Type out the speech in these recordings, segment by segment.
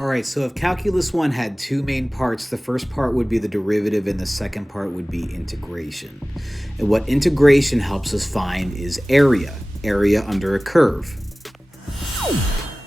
All right, so if Calculus 1 had two main parts, the first part would be the derivative and the second part would be integration. And what integration helps us find is area under a curve.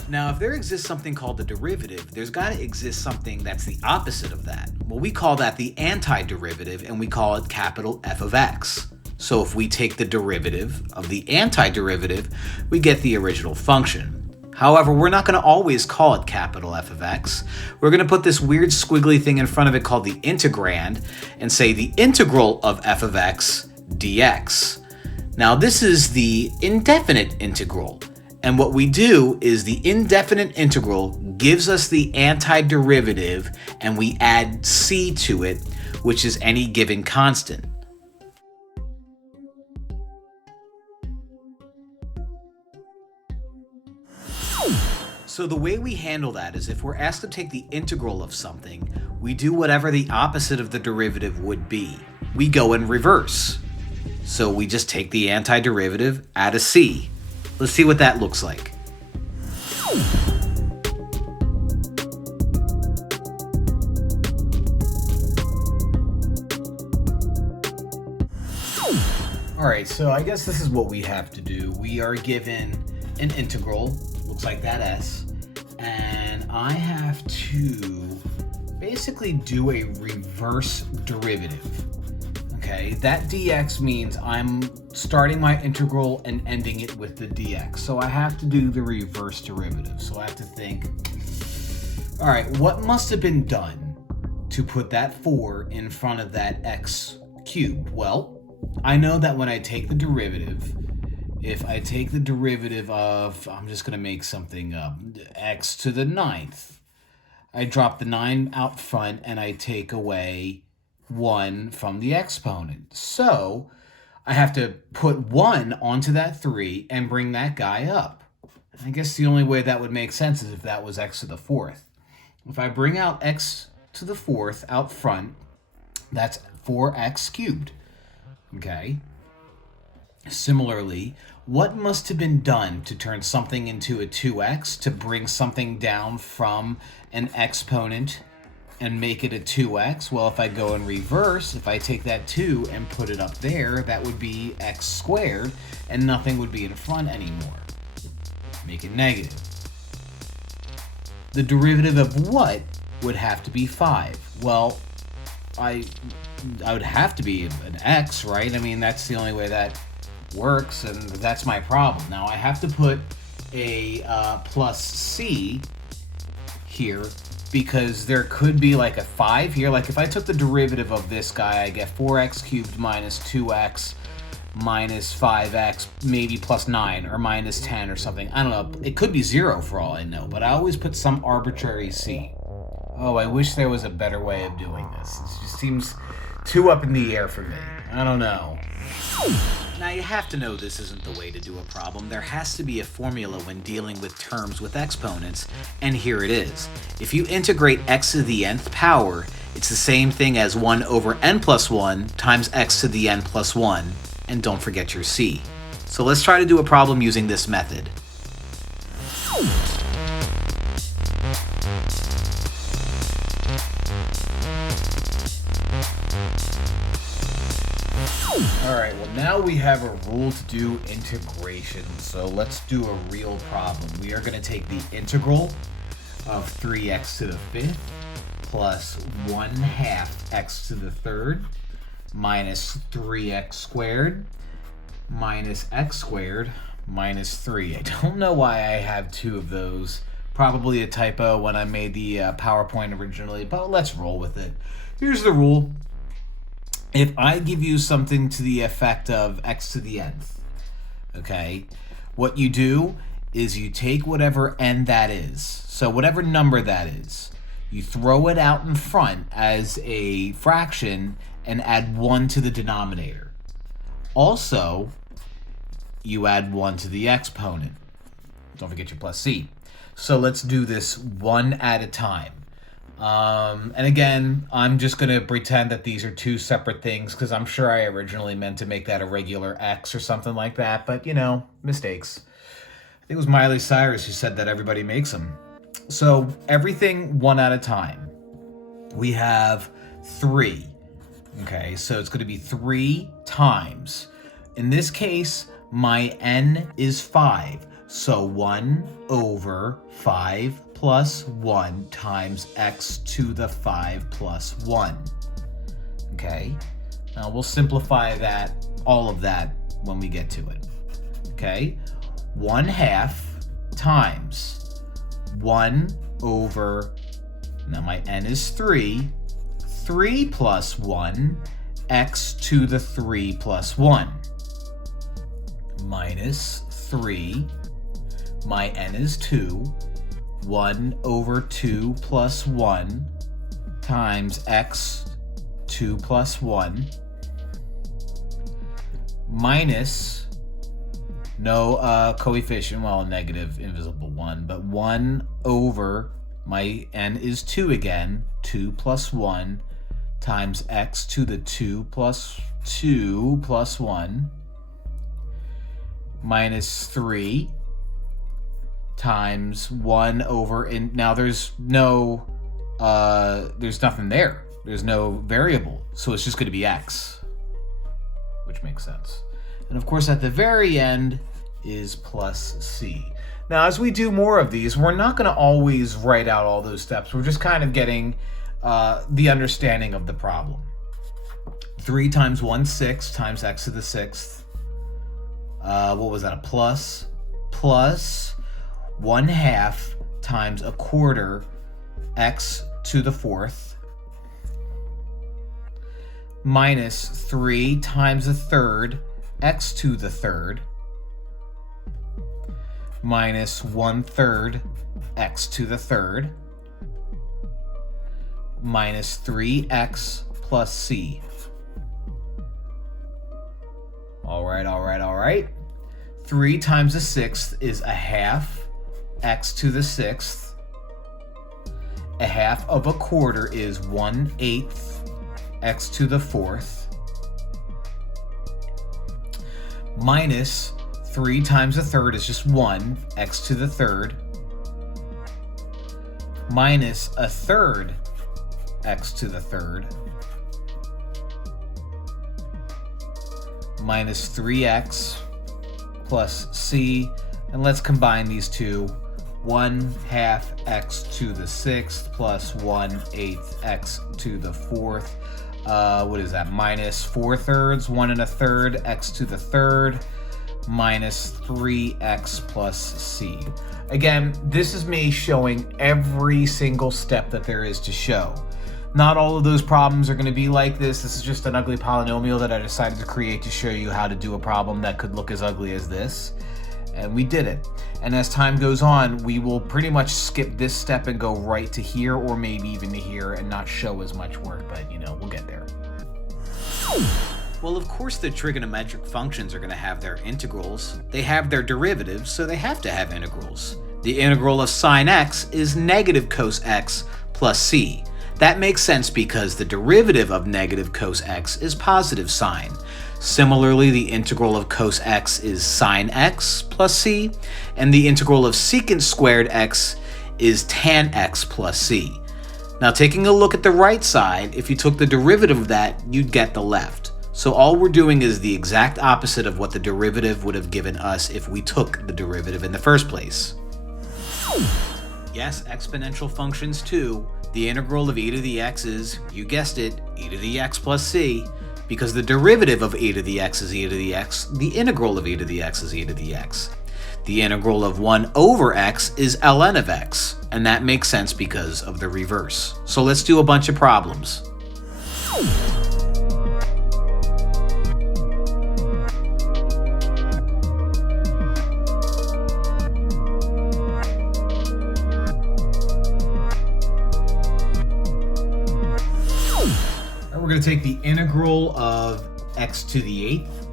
Now, if there exists something called the derivative, there's got to exist something that's the opposite of that. Well, we call that the antiderivative, and we call it capital F of x. So if we take the derivative of the antiderivative, we get the original function. However, we're not going to always call it capital F of x. We're going to put this weird squiggly thing in front of it called the integrand and say the integral of f of x dx. Now, this is the indefinite integral. And what we do is the indefinite integral gives us the antiderivative and we add c to it, which is any given constant. So the way we handle that is if we're asked to take the integral of something, we do whatever the opposite of the derivative would be. We go in reverse. So we just take the antiderivative, add a c. Let's see what that looks like. All right, so I guess this is what we have to do. We are given an integral, looks like that s, and I have to basically do a reverse derivative. Okay, that dx means I'm starting my integral and ending it with the dx. So I have to do the reverse derivative. So I have to think, all right, what must have been done to put that 4 in front of that x cubed? Well, I know that when I take the derivative, if I take the derivative of, I'm just going to make something up, x to the 9th, I drop the 9 out front and I take away 1 from the exponent. So I have to put 1 onto that 3 and bring that guy up. I guess the only way that would make sense is if that was x to the 4th. If I bring out x to the 4th out front, that's 4x cubed. Okay. Similarly, what must have been done to turn something into a 2x to bring something down from an exponent and make it a 2x? Well, if I go in reverse, if I take that 2 and put it up there, that would be x squared, and nothing would be in front anymore. Make it negative. The derivative of what would have to be 5? Well, I would have to be an x, right? I mean, that's the only way that works, and that's my problem. Now, I have to put a plus c here, because there could be like a 5 here. Like if I took the derivative of this guy, I get 4x cubed minus 2x minus 5x, maybe plus 9 or minus 10 or something. I don't know. It could be 0 for all I know, but I always put some arbitrary c. Oh, I wish there was a better way of doing this. It just seems too up in the air for me. I don't know. Now, you have to know this isn't the way to do a problem. There has to be a formula when dealing with terms with exponents, and here it is. If you integrate x to the nth power, it's the same thing as 1 over n plus 1 times x to the n plus 1, and don't forget your c. So let's try to do a problem using this method. Alright, well now we have a rule to do integration, so let's do a real problem. We are going to take the integral of 3x to the 5th plus 1/2 x to the 3rd minus 3x squared minus x squared minus 3. I don't know why I have 2 of those. Probably a typo when I made the PowerPoint originally, but let's roll with it. Here's the rule. If I give you something to the effect of x to the nth, okay, what you do is you take whatever n that is, so whatever number that is, you throw it out in front as a fraction and add 1 to the denominator. Also, you add 1 to the exponent. Don't forget your plus c. So let's do this one at a time. And again, I'm just going to pretend that these are 2 separate things because I'm sure I originally meant to make that a regular x or something like that, but you know, mistakes. I think it was Miley Cyrus who said that everybody makes them. So everything one at a time. We have 3. Okay, so it's going to be 3 times. In this case, my n is 5. So 1 over 5 plus 1 times x to the 5 plus 1. Okay, now we'll simplify that, all of that, when we get to it. Okay, 1/2 times 1 over, now my n is 3, 3 plus 1, x to the 3 plus 1, minus 3, my n is 2, 1 over 2 plus 1 times x 2 plus 1, minus, no coefficient, well, negative invisible 1, but 1 over, my n is 2 again, 2 plus 1 times x to the 2 plus 2 plus 1, minus 3 times 1 over, and now there's no, there's nothing there. There's no variable, so it's just going to be x, which makes sense. And of course, at the very end is plus c. Now, as we do more of these, we're not going to always write out all those steps. We're just kind of getting the understanding of the problem. 3 times 1/6 times x to the 6th. What was that? A plus 1/2 times 1/4 x to the 4th. Minus 3 times 1/3 x to the 3rd, minus 1/3 x to the 3rd, minus 3x plus c. All right. 3 times the 6th is 1/2 x to the 6th. 1/2 of 1/4 is 1/8 x to the 4th, minus 3 times 1/3 is just 1, x to the 3rd, minus 1/3 x to the 3rd, minus 3x plus c, and let's combine these two. 1/2 x to the 6th plus 1/8 x to the 4th. What is that? Minus 4/3, 1 1/3 x to the 3rd, minus 3x plus c. Again, this is me showing every single step that there is to show. Not all of those problems are going to be like this. This is just an ugly polynomial that I decided to create to show you how to do a problem that could look as ugly as this. And we did it. And as time goes on, we will pretty much skip this step and go right to here, or maybe even to here, and not show as much work, but we'll get there. Well, of course the trigonometric functions are going to have their integrals. They have their derivatives, so they have to have integrals. The integral of sine x is negative cos x plus c. That makes sense because the derivative of negative cos x is positive sine. Similarly, the integral of cos x is sine x plus c, and the integral of secant squared x is tan x plus c. Now, taking a look at the right side, if you took the derivative of that, you'd get the left. So all we're doing is the exact opposite of what the derivative would have given us if we took the derivative in the first place. Yes, exponential functions too. The integral of e to the x is, you guessed it, e to the x plus c. Because the derivative of e to the x is e to the x, the integral of e to the x is e to the x. The integral of 1 over x is ln of x, and that makes sense because of the reverse. So let's do a bunch of problems. We're going to take the integral of x to the 8th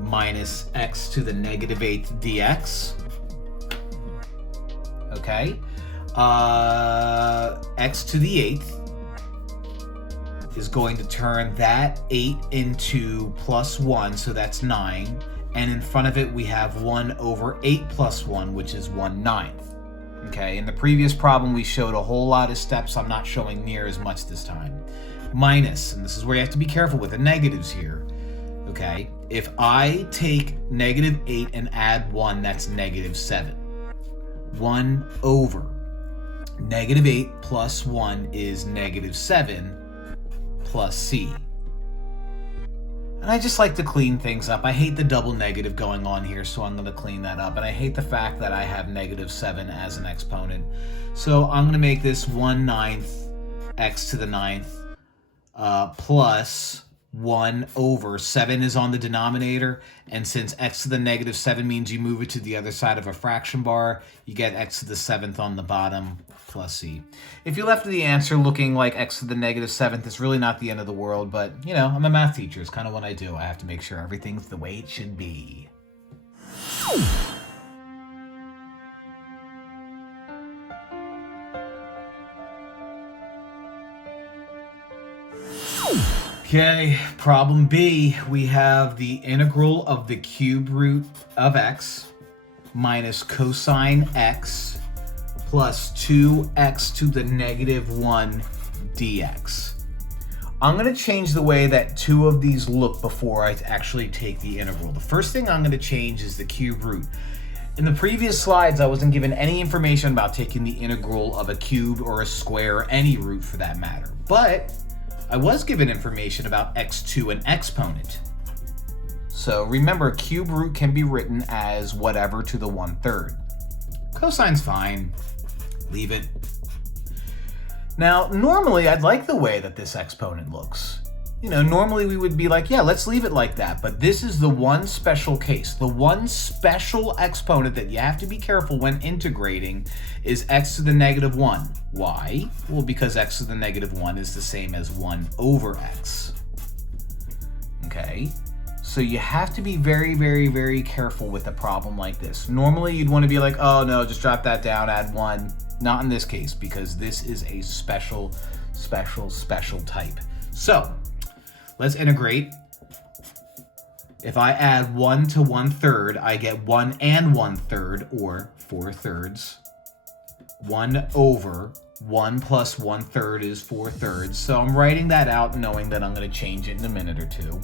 minus x to the negative 8th dx. Okay. X to the 8th is going to turn that 8 into plus 1, so that's 9. And in front of it, we have 1 over 8 plus 1, which is 1/9. Okay, in the previous problem we showed a whole lot of steps. I'm not showing near as much this time. Minus, and this is where you have to be careful with the negatives here. Okay, if I take -8 and add 1, that's -7. 1 over -8 plus 1 is -7 plus c. And I just like to clean things up. I hate the double negative going on here, so I'm going to clean that up. And I hate the fact that I have -7 as an exponent. So I'm going to make this 1/9 x to the 9th plus 1 over 7 is on the denominator. And since x to the -7 means you move it to the other side of a fraction bar, you get x to the 7th on the bottom plus c. If you left the answer looking like x to the -7th, it's really not the end of the world, but you know, I'm a math teacher. It's kind of what I do. I have to make sure everything's the way it should be. Okay, problem B, we have the integral of the cube root of x minus cosine x plus 2x to the -1 dx. I'm going to change the way that two of these look before I actually take the integral. The first thing I'm going to change is the cube root. In the previous slides, I wasn't given any information about taking the integral of a cube or a square or any root for that matter. But I was given information about x2 and exponent. So remember, cube root can be written as whatever to the 1/3. Cosine's fine. Leave it. Now, normally I'd like the way that this exponent looks. You know, normally we would be like, yeah, let's leave it like that. But this is the one special case. The one special exponent that you have to be careful when integrating is x to the -1. Why? Well, because x to the -1 is the same as 1 over x. Okay? So you have to be very, very, very careful with a problem like this. Normally you'd want to be like, oh no, just drop that down, add 1. Not in this case, because this is a special type. So, let's integrate. If I add 1 to 1/3, I get 1 and 1/3, or 4/3. 1 over 1 plus 1/3 is 4/3. So I'm writing that out knowing that I'm going to change it in a minute or two.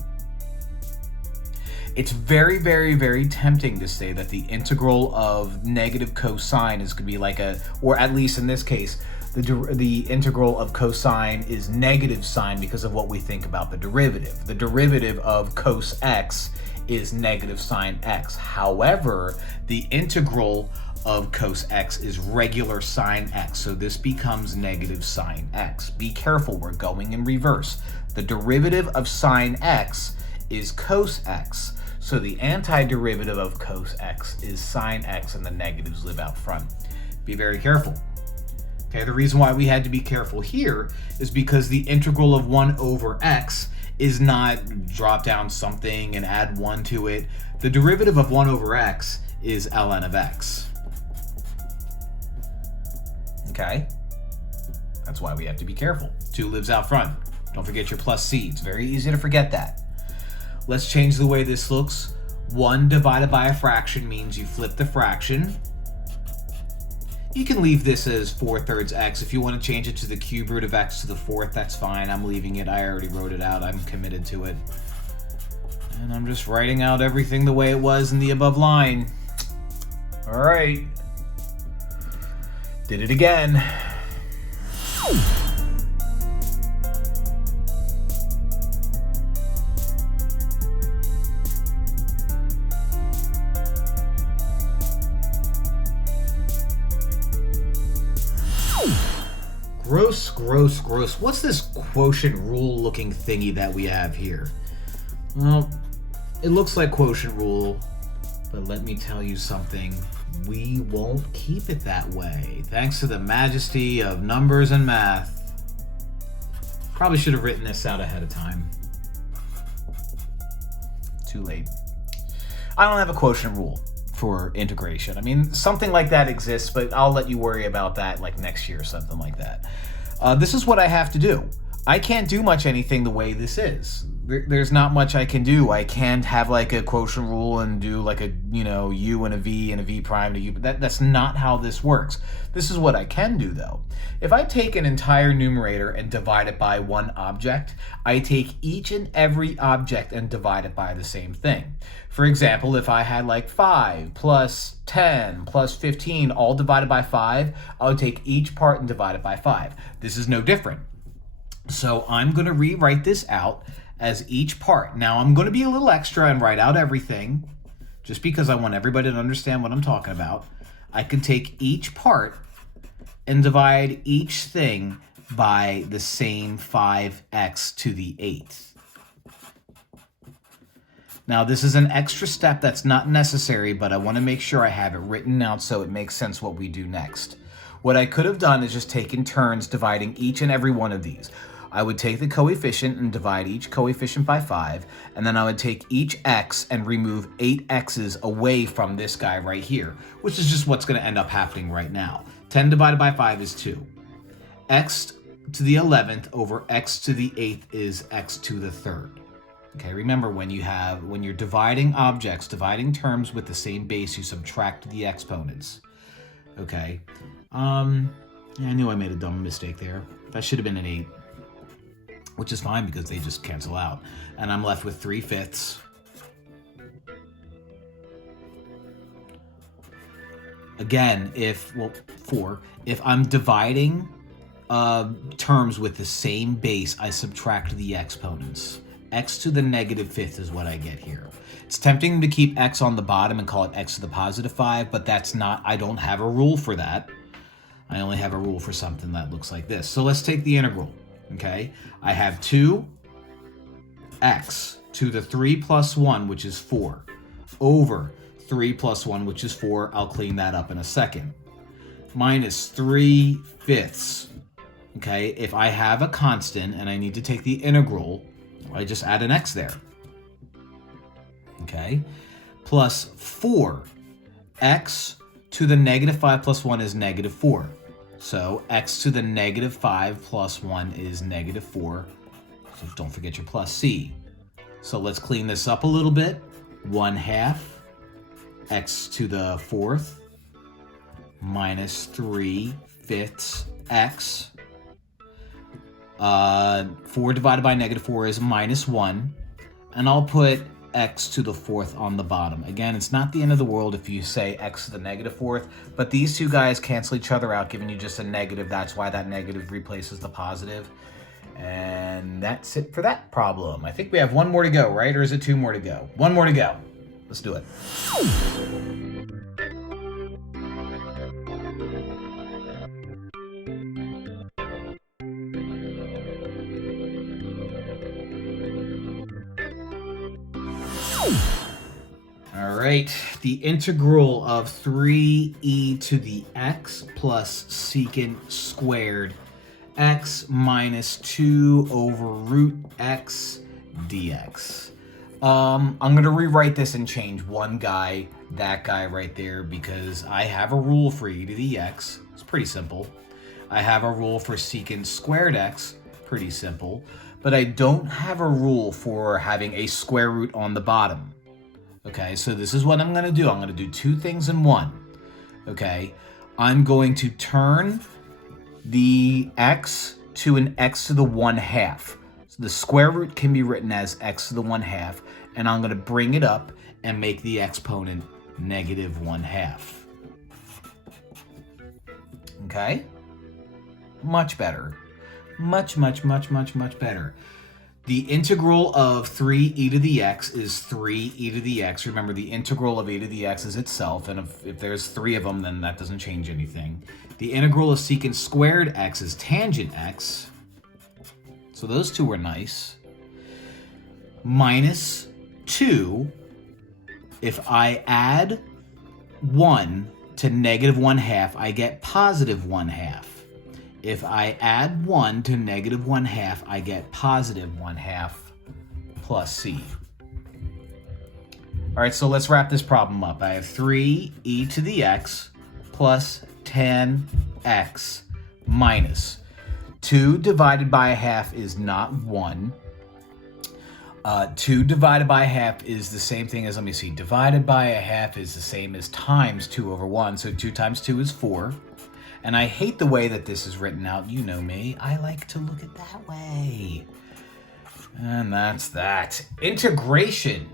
It's very, very, very tempting to say that the integral of negative cosine is going to be like a, or at least in this case, the integral of cosine is negative sine because of what we think about the derivative. The derivative of cos x is negative sine x. However, the integral of cos x is regular sine x, so this becomes negative sine x. Be careful, we're going in reverse. The derivative of sine x is cos x. So the antiderivative of cos x is sine x, and the negatives live out front. Be very careful. Okay, the reason why we had to be careful here is because the integral of 1 over x is not drop down something and add 1 to it. The derivative of 1 over x is ln of x. Okay? That's why we have to be careful. 2 lives out front. Don't forget your plus c. It's very easy to forget that. Let's change the way this looks. 1 divided by a fraction means you flip the fraction. You can leave this as 4/3 x. If you want to change it to the cube root of x to the 4th, that's fine. I'm leaving it. I already wrote it out. I'm committed to it. And I'm just writing out everything the way it was in the above line. All right. Did it again. Gross, gross, gross. What's this quotient rule looking thingy that we have here? Well, it looks like quotient rule, but let me tell you something. We won't keep it that way, thanks to the majesty of numbers and math. Probably should have written this out ahead of time. Too late. I don't have a quotient rule for integration. I mean, something like that exists, but I'll let you worry about that like next year or something like that. This is what I have to do. I can't do much anything the way this is. there's not much I can do. I can't have like a quotient rule and do like a, u and a v prime to u. But that's not how this works. This is what I can do though. If I take an entire numerator and divide it by one object, I take each and every object and divide it by the same thing. For example, if I had like 5 plus 10 plus 15 all divided by 5, I would take each part and divide it by 5. This is no different. So I'm going to rewrite this out as each part. Now I'm going to be a little extra and write out everything just because I want everybody to understand what I'm talking about. I can take each part and divide each thing by the same 5x to the 8th. Now this is an extra step that's not necessary, but I want to make sure I have it written out so it makes sense what we do next. What I could have done is just taken turns dividing each and every one of these. I would take the coefficient and divide each coefficient by 5, and then I would take each x and remove 8 x's away from this guy right here, which is just what's going to end up happening right now. 10 divided by 5 is 2. X to the 11th over x to the 8th is x to the 3rd. Okay, remember when you're dividing objects, dividing terms with the same base, you subtract the exponents. Okay. I knew I made a dumb mistake there. That should have been an 8. Which is fine because they just cancel out. And I'm left with 3/5. Again, 4. If I'm dividing terms with the same base, I subtract the exponents. X to the -5th is what I get here. It's tempting to keep x on the bottom and call it x to the +5, but that's not, I don't have a rule for that. I only have a rule for something that looks like this. So let's take the integral. Okay, I have 2x to the 3 plus 1, which is 4, over 3 plus 1, which is 4. I'll clean that up in a second. Minus 3/5. Okay, if I have a constant and I need to take the integral, I just add an x there. Okay, plus 4. X to the -5 plus 1 is -4. So x to the -5 plus 1 is -4. So don't forget your plus c. So let's clean this up a little bit. 1/2 x to the 4th minus 3/5 x. 4 divided by -4 is -1. And I'll put x to the 4th on the bottom. Again, it's not the end of the world if you say x to the -4th, but these two guys cancel each other out, giving you just a negative. That's why that negative replaces the positive. And that's it for that problem. I think we have one more to go, right? Or is it 2 more to go? 1 more to go. Let's do it. All right, the integral of 3e to the x plus secant squared x minus 2 over root x dx. I'm going to rewrite this and change one guy, that guy right there, because I have a rule for e to the x. It's pretty simple. I have a rule for secant squared x. Pretty simple. But I don't have a rule for having a square root on the bottom. Okay, so this is what I'm going to do. I'm going to do 2 things in one. Okay, I'm going to turn the x to an x to the 1/2. So the square root can be written as x to the 1/2, and I'm going to bring it up and make the exponent -1/2. Okay? Much better. Much better. The integral of 3e to the x is 3e to the x. Remember, the integral of e to the x is itself, and if there's 3 of them, then that doesn't change anything. The integral of secant squared x is tangent x. So those two are nice. Minus 2. If I add 1 to -1/2, I get +1/2. If I add 1 to -1/2, I get +1/2 plus c. All right, so let's wrap this problem up. I have 3e to the x plus 10x minus 2 divided by 1/2 is not 1. 2 divided by a half is the same thing as, let me see, divided by a half is the same as times 2 over 1. So 2 times 2 is 4. And I hate the way that this is written out. You know me. I like to look at that way. And that's that. Integration.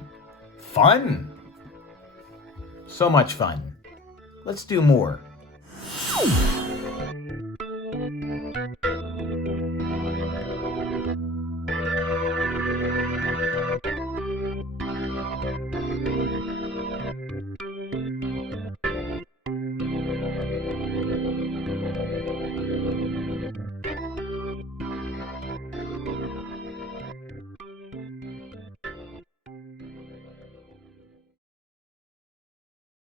Fun. So much fun. Let's do more.